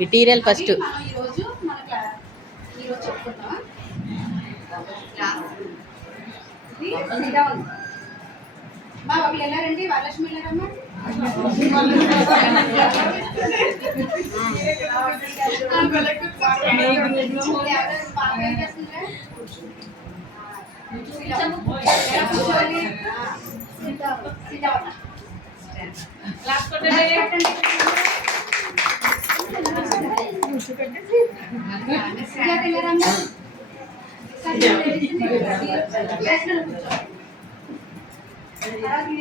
Material first. ఈరోజు చెప్పుకుందాం. మా ఒకళ్ళు వెళ్ళారండి, వరలక్ష్మి వెళ్ళారమ్మా.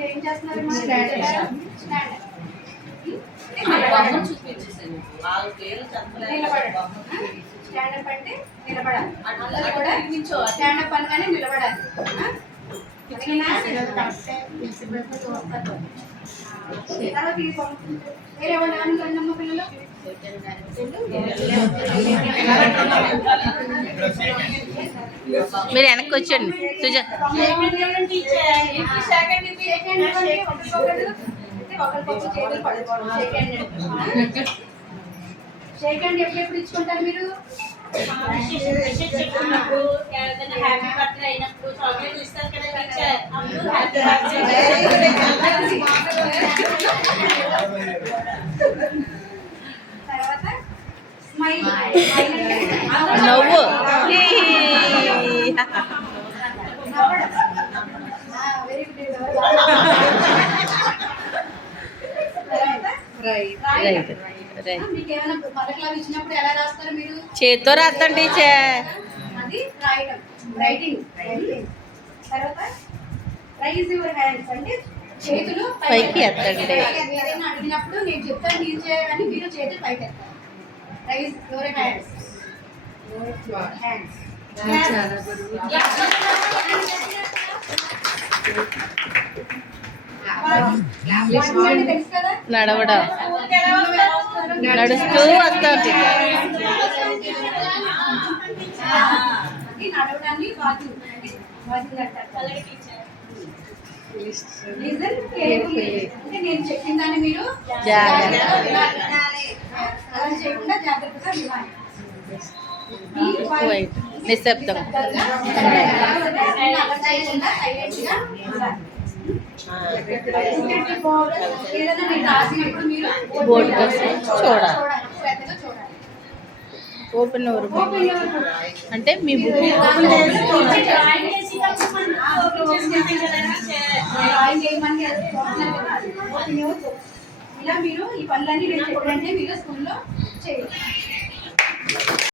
ఏం చేస్తున్నారు? స్టాండప్ అంటే నిలబడాలి, అందరూ కూడా స్టాండప్ అనగానే నిలబడాలి. వేరే వాళ్ళు అనుకున్నమ్మ పిల్లలు మీరు వెనక్కి వచ్చండి. షేక్ హ్యాండ్ ఎప్పుడెప్పుడు ఇచ్చుకుంటారు మీరు? హ్యాపీ బర్త్డే అయినప్పుడు చాక్లెట్ ఇస్తారు కదా టీచర్, అప్పుడు హ్యాపీ తర్వాత స్మైల్, నవ్వు. Very good. మీకు ఏమైనా పథకాలు ఇచ్చినప్పుడు ఎలా రాస్తారు మీరు? చేత్తో రాస్తాం టీచర్. అది రాయడం, రైటింగ్. తర్వాత రైజ్ యువర్ హ్యాండ్స్ అంటే చేతులు పైకి ఎత్తండి. ఏదైనా అడిగినప్పుడు నేను చెప్తాను టీచర్ అని మీరు చేతులు పైకి ఎత్తాలి. Raise your hands. తెలుసు కదా, నడవడం, నడుస్తూ వస్తాం టీచర్. నడవడాన్ని వాకింగ్ అంటారు. లిజన్ కేర్ఫుల్లీ అంటే నేను చెప్పిన దాన్ని మీరు జాగ్రత్తగా వినాలి. అలా చేయకుండా జాగ్రత్తగా వినాలి. నిశ్శబ్దం. ఏదైనా నేను రాసినప్పుడు మీరు బోర్డు కోసం చూడాలి. శ్రద్ధగా చూడాలి. ఓపెన్ ఓవర్ అంటే మీ బుక్ ఇలా మీరు ఈ పనులన్నీ నేను చెప్పాలంటే మీరు స్కూల్లో చేయాలి.